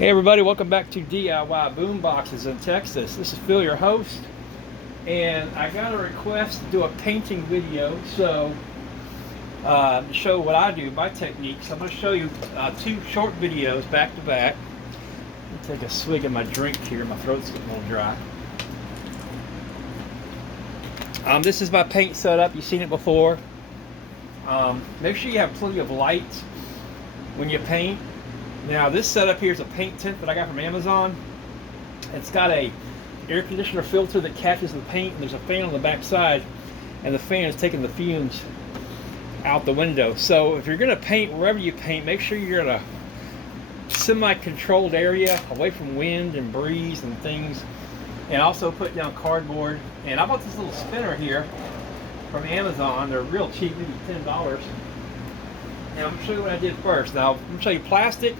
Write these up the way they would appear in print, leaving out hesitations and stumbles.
Hey everybody, welcome back to DIY Boomboxes in Texas. This is Phil, your host, and I got a request to do a painting video, so to show what I do, my techniques. I'm going to show you two short videos back to back. Let me take a swig of my drink here, my throat's getting a little dry. This is my paint setup, you've seen it before. Make sure you have plenty of light when you paint. Now this setup here is a paint tent that I got from Amazon. It's got a air conditioner filter that catches the paint, and there's a fan on the back side, and the fan is taking the fumes out the window. So if you're going to paint wherever you paint, make sure you're in a semi-controlled area away from wind and breeze and things. And also put down cardboard. And I bought this little spinner here from Amazon. They're real cheap, maybe $10. And I'm going to show you what I did first. Now I'm going to show you plastic,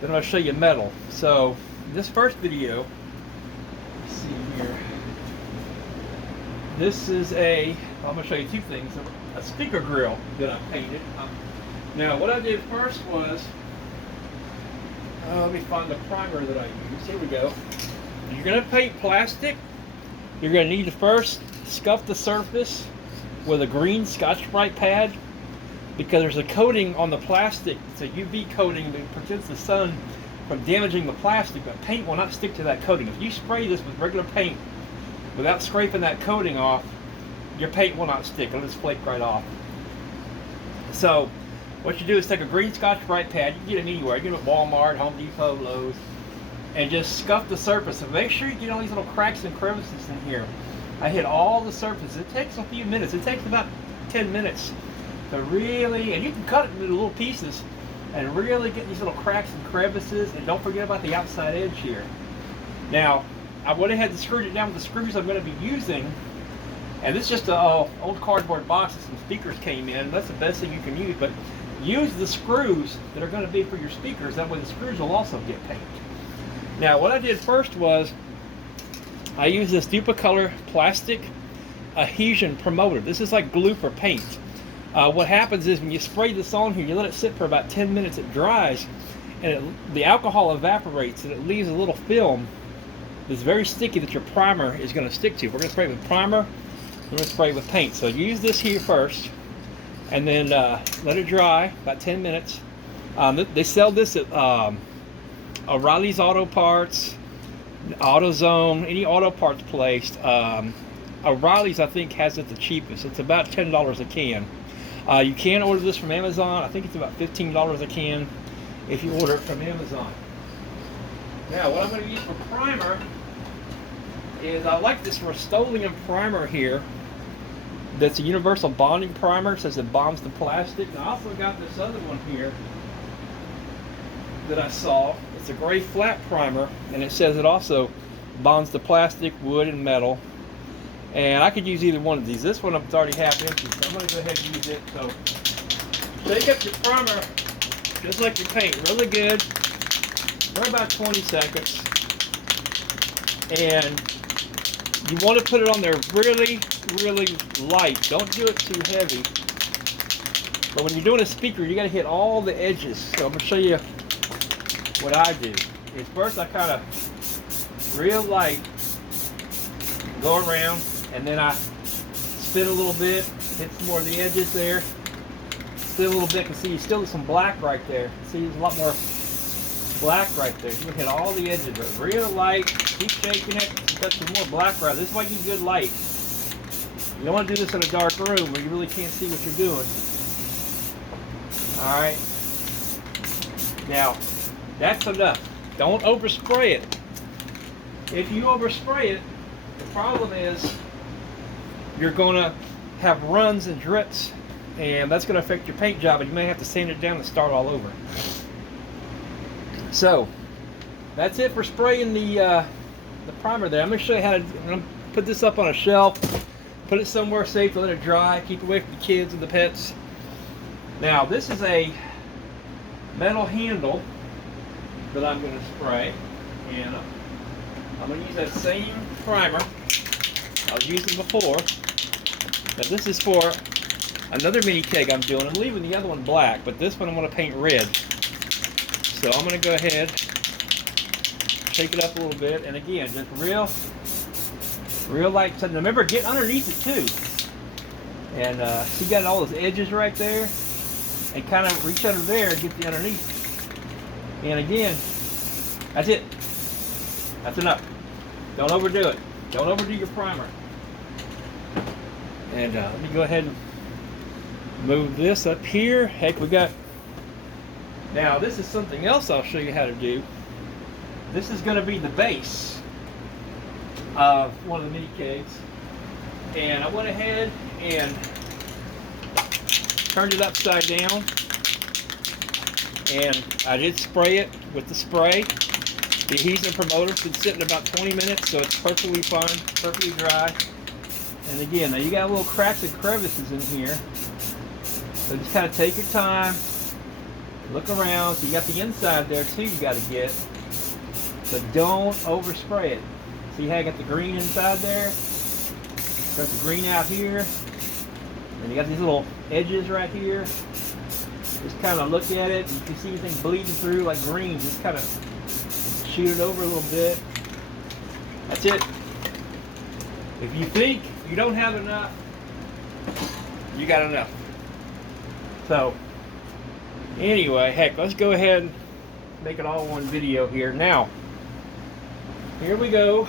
then I'm going to show you metal. So this first video, let's see here. This is I'm going to show you two things. A speaker grill that I painted. Now what I did first was, let me find the primer that I used. Here we go. You're going to paint plastic. You're going to need to first scuff the surface with a green Scotch-Brite pad, because there's a coating on the plastic. It's a UV coating that prevents the sun from damaging the plastic, but paint will not stick to that coating. If you spray this with regular paint without scraping that coating off, your paint will not stick. It'll just flake right off. So what you do is take a green Scotch-Brite pad. You can get it anywhere. You can get it at Walmart, Home Depot, Lowe's, and just scuff the surface. And make sure you get all these little cracks and crevices in here. I hit all the surface. It takes a few minutes. It takes about 10 minutes to really, and you can cut it into little pieces and really get these little cracks and crevices. And don't forget about the outside edge here. Now I went ahead and screwed it down with the screws I'm going to be using, and this is just an old cardboard box that some speakers came in. That's the best thing you can use, but use the screws that are going to be for your speakers. That way the screws will also get paint. Now what I did first was I used this Duplicolor plastic adhesion promoter. This is like glue for paint. What happens is when you spray this on here, you let it sit for about 10 minutes, it dries, and the alcohol evaporates, and it leaves a little film that's very sticky that your primer is going to stick to. We're going to spray it with primer, we're going to spray it with paint. So use this here first, and then let it dry about 10 minutes. They sell this at O'Reilly's Auto Parts, AutoZone, any auto parts place. O'Reilly's, I think, has it the cheapest. It's about $10 a can. You can order this from Amazon. I think it's about $15 a can if you order it from Amazon. Now what I'm going to use for primer is, I like this Rust-Oleum primer here. That's a universal bonding primer. It says it bonds the plastic. And I also got this other one here that I saw. It's a gray flat primer, and it says it also bonds the plastic, wood, and metal. And I could use either one of these. This one it's already half empty, so I'm going to go ahead and use it. So shake up your primer just like your paint, really good, for about 20 seconds. And you want to put it on there really, really light. Don't do it too heavy. But when you're doing a speaker, you got to hit all the edges. So I'm going to show you what I do. Is first I kind of real light go around, and then I spin a little bit, hit some more of the edges there, spin a little bit, and see you still have some black right there. See, there's a lot more black right there. You can hit all the edges, but real light, keep shaking it, got some more black right there. This is why you need good light. You don't want to do this in a dark room where you really can't see what you're doing. Alright, now that's enough. Don't overspray it. If you overspray it, the problem is you're going to have runs and drips, and that's going to affect your paint job, and you may have to sand it down and start all over. So that's it for spraying the primer there. I'm going to show you how to. I'm going to put this up on a shelf, put it somewhere safe to let it dry, keep away from the kids and the pets. Now this is a metal handle that I'm going to spray, and I'm going to use that same primer I was using before. Now this is for another mini keg I'm doing. I'm leaving the other one black, but this one I'm going to paint red. So I'm going to go ahead shake it up a little bit, and again, just real light touch. Remember, get underneath it too. And so you got all those edges right there, and kind of reach under there and get the underneath. And again, that's it. That's enough. Don't overdo it. Don't overdo your primer. And let me go ahead and move this up here. Heck, we got. Now this is something else I'll show you how to do. This is going to be the base of one of the mini kegs. And I went ahead and turned it upside down, and I did spray it with the spray. The adhesive promoter's been sitting about 20 minutes, so it's perfectly fine, perfectly dry. And again, now you got little cracks and crevices in here, so just kind of take your time, look around. So you got the inside there too you got to get, but don't overspray it. See how I got the green inside there? Got the green out here, and you got these little edges right here. Just kind of look at it, and if you see anything bleeding through like green, just kind of shoot it over a little bit. That's it. If you think you don't have enough, you got enough. So anyway, heck, let's go ahead and make it all one video here. Now, here we go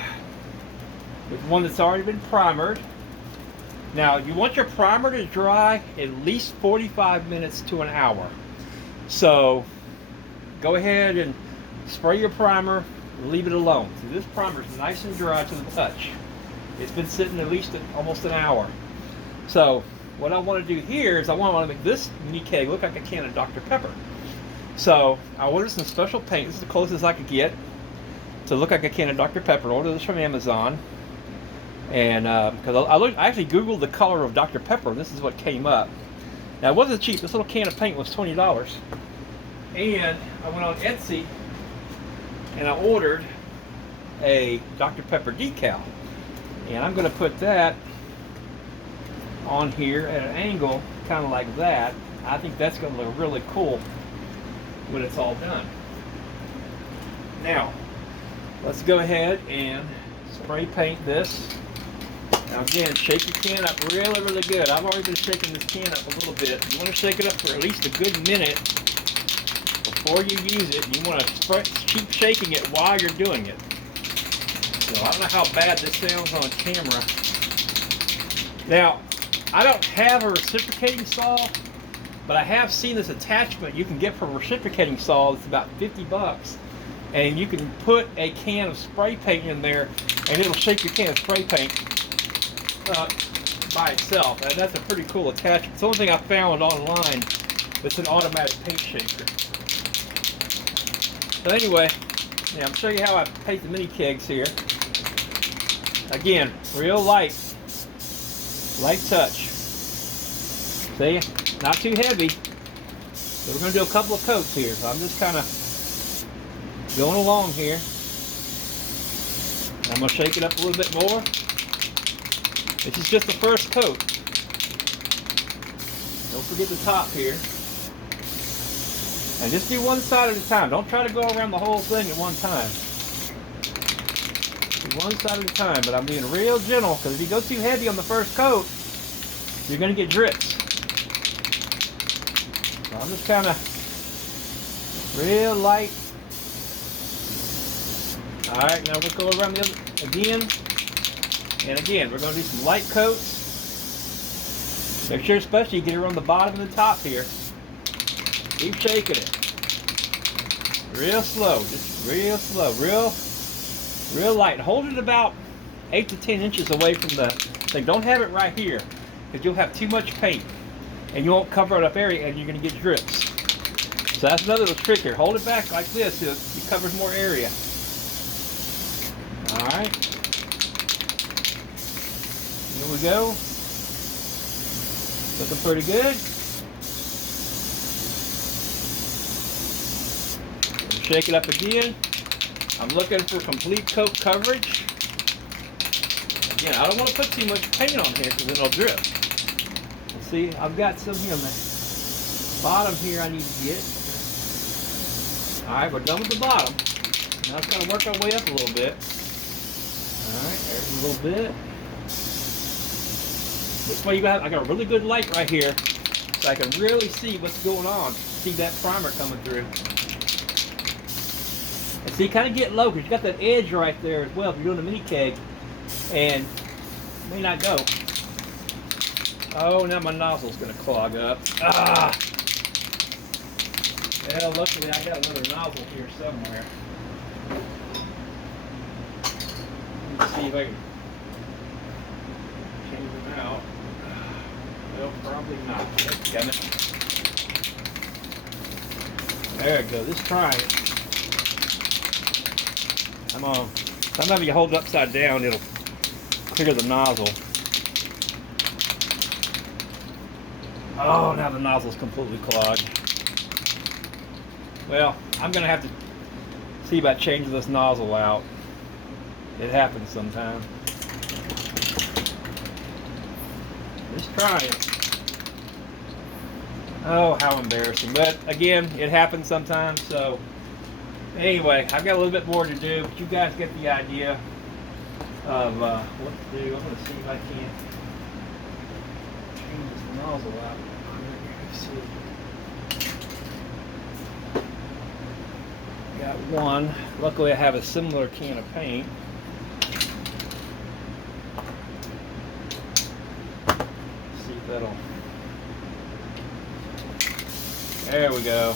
with one that's already been primered. Now, you want your primer to dry at least 45 minutes to an hour. So, go ahead and spray your primer and leave it alone. So this primer is nice and dry to the touch. It's been sitting at least almost an hour. So, what I want to do here is I want to make this mini keg look like a can of Dr. Pepper. So, I ordered some special paint. This is the closest I could get to look like a can of Dr. Pepper. I ordered this from Amazon. And because I actually Googled the color of Dr. Pepper, and this is what came up. Now, it wasn't cheap. This little can of paint was $20. And I went on Etsy and I ordered a Dr. Pepper decal. And I'm going to put that on here at an angle, kind of like that. I think that's going to look really cool when it's all done. Now, let's go ahead and spray paint this. Now again, shake your can up really, really good. I've already been shaking this can up a little bit. You want to shake it up for at least a good minute before you use it. You want to keep shaking it while you're doing it. So I don't know how bad this sounds on camera. Now, I don't have a reciprocating saw, but I have seen this attachment you can get for a reciprocating saw. It's about 50 bucks. And you can put a can of spray paint in there, and it'll shake your can of spray paint by itself. And that's a pretty cool attachment. It's the only thing I found online that's an automatic paint shaker. So anyway, yeah, I'm showing you how I paint the mini kegs here. Again, real light touch. See, not too heavy. So we're going to do a couple of coats here. So I'm just kind of going along here. I'm going to shake it up a little bit more. This is just the first coat. Don't forget the top here. And just do one side at a time. Don't try to go around the whole thing at one time. Do one side at a time, but I'm being real gentle, because if you go too heavy on the first coat, you're going to get drips. So I'm just kind of real light. Alright, now we'll go around the other again. And again, we're going to do some light coats. Make sure especially you get it around the bottom and the top here. Keep shaking it. Real slow, just real slow, real light. Hold it about 8 to 10 inches away from the thing. Don't have it right here, because you'll have too much paint and you won't cover enough area and you're going to get drips. So that's another little trick here. Hold it back like this, it covers more area. Alright. Here we go. Looking pretty good. Shake it up again. I'm looking for complete coat coverage. Again, I don't want to put too much paint on here because it'll drip. See, I've got some here on the bottom here I need to get. Alright, we're done with the bottom. Now let's kind of work our way up a little bit. Alright, there's a little bit. This way I got a really good light right here, so I can really see what's going on. See that primer coming through. And see, kind of get low, because you got that edge right there as well if you're doing a mini keg. And it may not go. Oh, now my nozzle's going to clog up. Ah! Well, luckily I got another nozzle here somewhere. Let's see if I can change them out. Well, probably not. Damn it. There we go. Let's try it. Come on. Sometimes you hold it upside down, it'll clear the nozzle. Oh, now the nozzle's completely clogged. Well, I'm going to have to see about changing this nozzle out. It happens sometimes. Let's try it. Oh, how embarrassing. But again, it happens sometimes. So anyway, I've got a little bit more to do, but you guys get the idea of what to do. I'm going to see if I can change this nozzle out. Let's see. Got one. Luckily I have a similar can of paint. Let's see if that'll... There we go.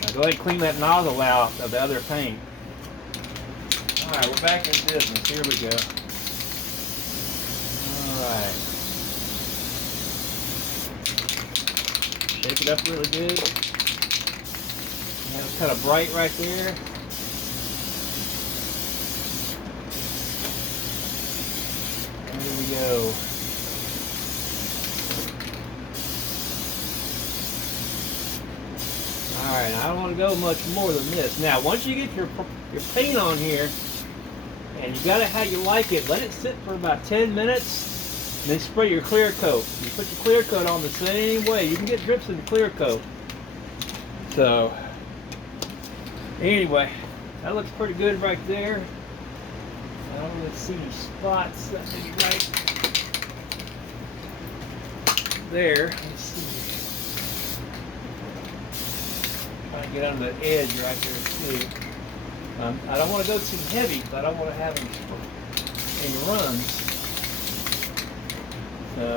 Now go ahead and clean that nozzle out of the other paint. Alright, we're back in business. Here we go. Alright. Shake it up really good. It's kind of bright right there. There we go. Alright, I don't want to go much more than this. Now, once you get your paint on here, and you got it how you like it, let it sit for about 10 minutes, then spray your clear coat. You put your clear coat on the same way. You can get drips in the clear coat. So, anyway, that looks pretty good right there. Let's see any spots. That may be right there. Let's see. Trying to get under the edge right there too. I don't want to go too heavy, but I don't want to have any runs. So,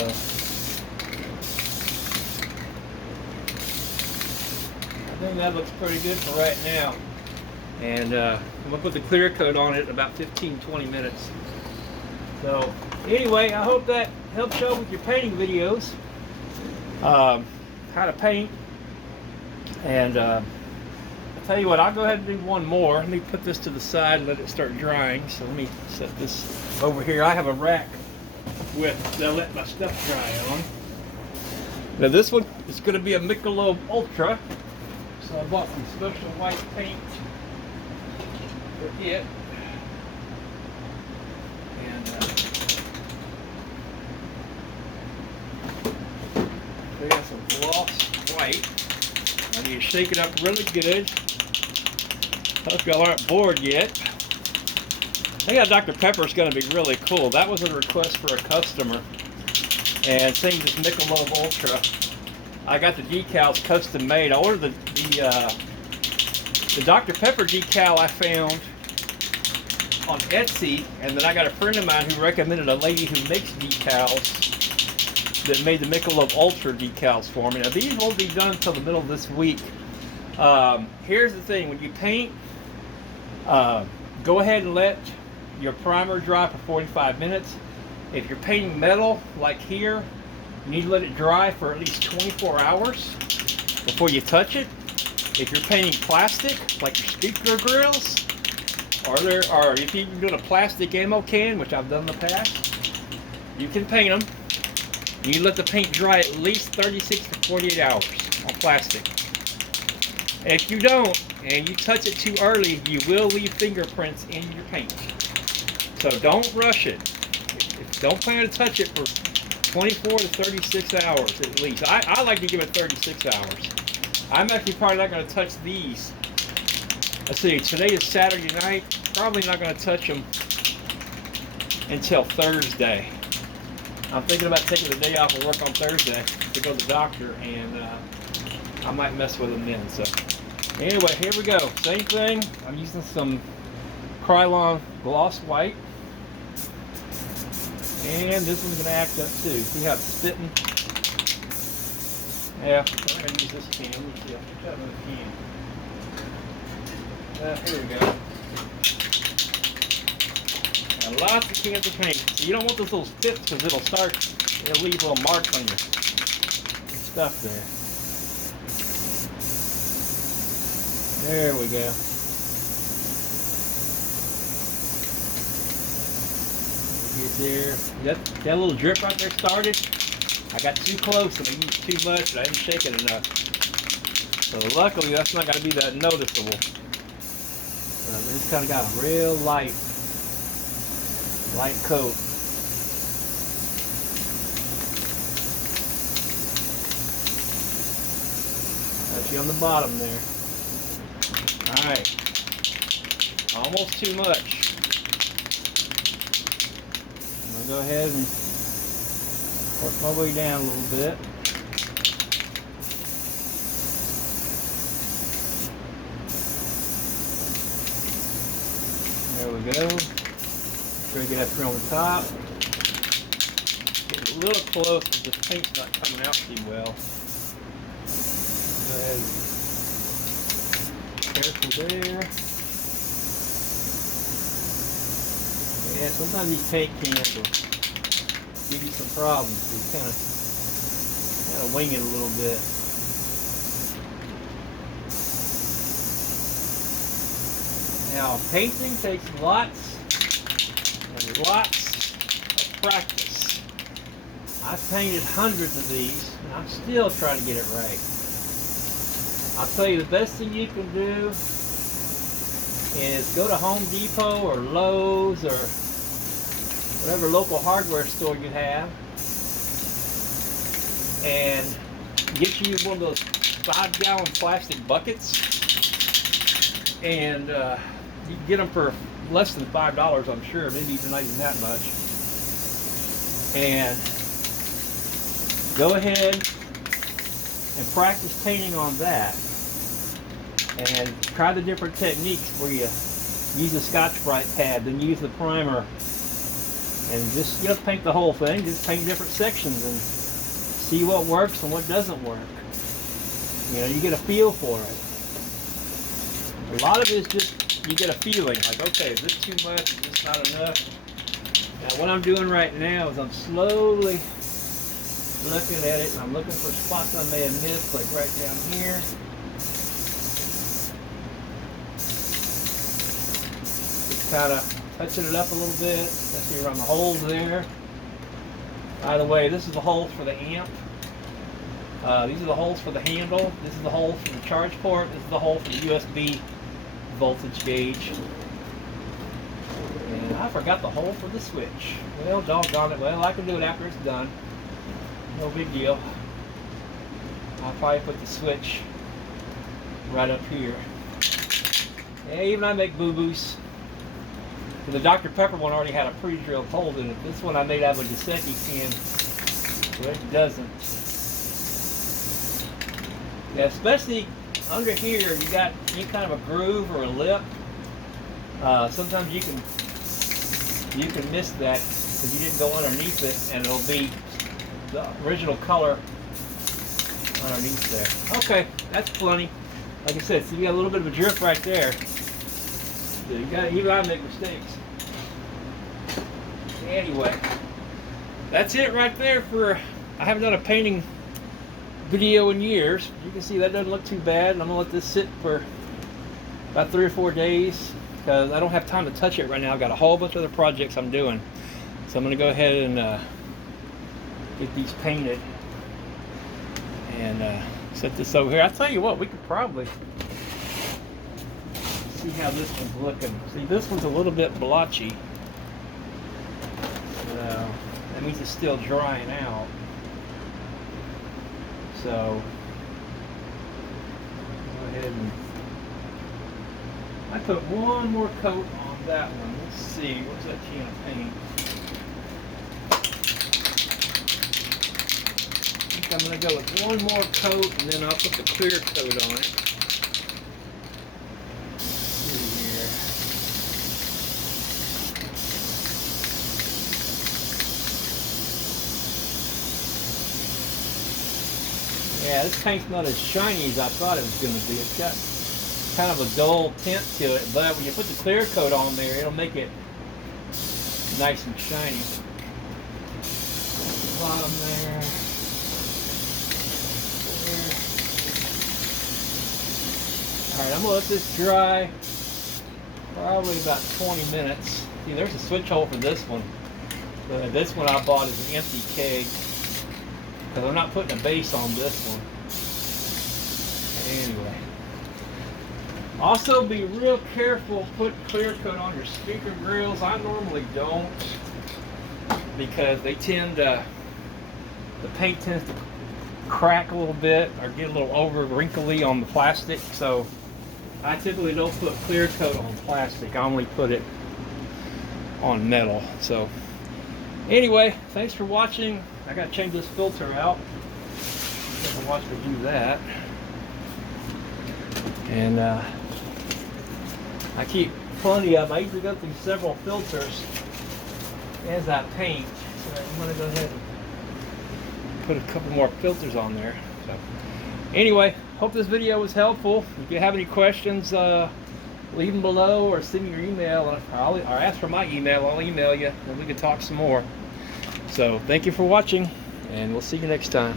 I think that looks pretty good for right now. And I'm going to put the clear coat on it in about 15-20 minutes. So anyway, I hope that helps you out with your painting videos. How to paint. And I'll tell you what, I'll go ahead and do one more. Let me put this to the side and let it start drying. So let me set this over here. I have a rack that I'll let my stuff dry on. Now this one is going to be a Michelob Ultra. So I bought some special white paint for it. And we got some gloss white. I need to shake it up really good. Hope y'all aren't bored yet. I think that Dr. Pepper is going to be really cool. That was a request for a customer. And same as Michelob Ultra. I got the decals custom made. I ordered the Dr. Pepper decal I found on Etsy, and then I got a friend of mine who recommended a lady who makes decals that made the Michelob Ultra decals for me. Now these won't be done until the middle of this week. Here's the thing, when you paint, go ahead and let your primer dry for 45 minutes. If you're painting metal, like here, you need to let it dry for at least 24 hours before you touch it. If you're painting plastic, like your speaker grills, or if you're doing a plastic ammo can, which I've done in the past, you can paint them. You let the paint dry at least 36 to 48 hours on plastic. If you don't, and you touch it too early, you will leave fingerprints in your paint. So don't rush it. Don't plan to touch it for 24 to 36 hours at least. I like to give it 36 hours. I'm actually probably not going to touch these let's see, today is Saturday night. Probably not going to touch them until Thursday. I'm thinking about taking the day off of work on Thursday to go to the doctor, and I might mess with them then. So anyway, here we go. Same thing. I'm using some Krylon Gloss White. And this one's going to act up too. See how it's spitting? Yeah, I'm going to use this can. Let me see. I'll put that in the can. Here we go. And lots of cans of paint. So you don't want those little spits because it'll leave little marks on your stuff there. There we go. Get there. That little drip right there started. I got too close and I used too much, and I didn't shake it enough. So luckily, that's not going to be that noticeable. It's kind of got a real light coat. Actually on the bottom there. All right. Almost too much. I'm going to go ahead and work my way down a little bit. There we go. Try to get up here on the top. Get a little close because this paint's not coming out too well. Go ahead. Careful there. Yeah, sometimes these paint cans will give you some problems. So you kind of wing it a little bit. Now, painting takes lots and lots of practice. I've painted hundreds of these, and I'm still trying to get it right. I'll tell you, the best thing you can do is go to Home Depot or Lowe's or whatever local hardware store you have and get you one of those 5-gallon plastic buckets, and you can get them for less than $5, I'm sure, maybe even not even that much. And go ahead and practice painting on that, and try the different techniques where you use a Scotch-Brite pad, then use the primer, and just, you don't paint the whole thing, just paint different sections and see what works and what doesn't work. You know, you get a feel for it. A lot of it is just, you get a feeling, like, okay, is this too much, is this not enough? Now what I'm doing right now is I'm slowly looking at it, and I'm looking for spots I may have missed, like right down here. Just kind of touching it up a little bit, especially around the holes there. By the way, this is the hole for the amp. These are the holes for the handle. This is the hole for the charge port. This is the hole for the USB voltage gauge. And I forgot the hole for the switch. Well, doggone it. Well, I can do it after it's done. No big deal. I'll probably put the switch right up here. Yeah, even I make boo-boos. The Dr. Pepper one already had a pre-drilled hole in it. This one I made out of a Giuseppe can, so it doesn't. Yeah, especially under here, you got any kind of a groove or a lip. Sometimes you can miss that because you didn't go underneath it, and it'll be the original color underneath there. Okay, that's plenty. Like I said, so you got a little bit of a drift right there. So you got, even I make mistakes. Anyway, that's it right there for, I haven't done a painting video in years. You can see that doesn't look too bad. I'm gonna let this sit for about 3 or 4 days because I don't have time to touch it right now. I've got a whole bunch of other projects I'm doing. So I'm gonna go ahead and get these painted and set this over here. I'll tell you what, we could probably see how this one's looking. See, this one's a little bit blotchy. So that means it's still drying out. So go ahead and I put one more coat on that one. Let's see, what's that can of paint? I think I'm going to go with one more coat, and then I'll put the clear coat on it. Yeah, this paint's not as shiny as I thought it was going to be. It's got kind of a dull tint to it, but when you put the clear coat on there, it'll make it nice and shiny. Bottom there. Alright, I'm going to let this dry probably about 20 minutes. See, there's a switch hole for this one. This one I bought is an empty keg, because I'm not putting a base on this one. Anyway. Also, be real careful putting clear coat on your speaker grills. I normally don't, because they tend to, the paint tends to crack a little bit or get a little over wrinkly on the plastic. So I typically don't put clear coat on plastic. I only put it on metal. So anyway, thanks for watching. I gotta change this filter out. I'll watch me do that. And I keep plenty of them. I usually go through several filters as I paint. So I'm gonna go ahead and put a couple more filters on there. So anyway, hope this video was helpful. If you have any questions, leave them below or send me your email, or ask for my email. I'll email you and we can talk some more. So thank you for watching, and we'll see you next time.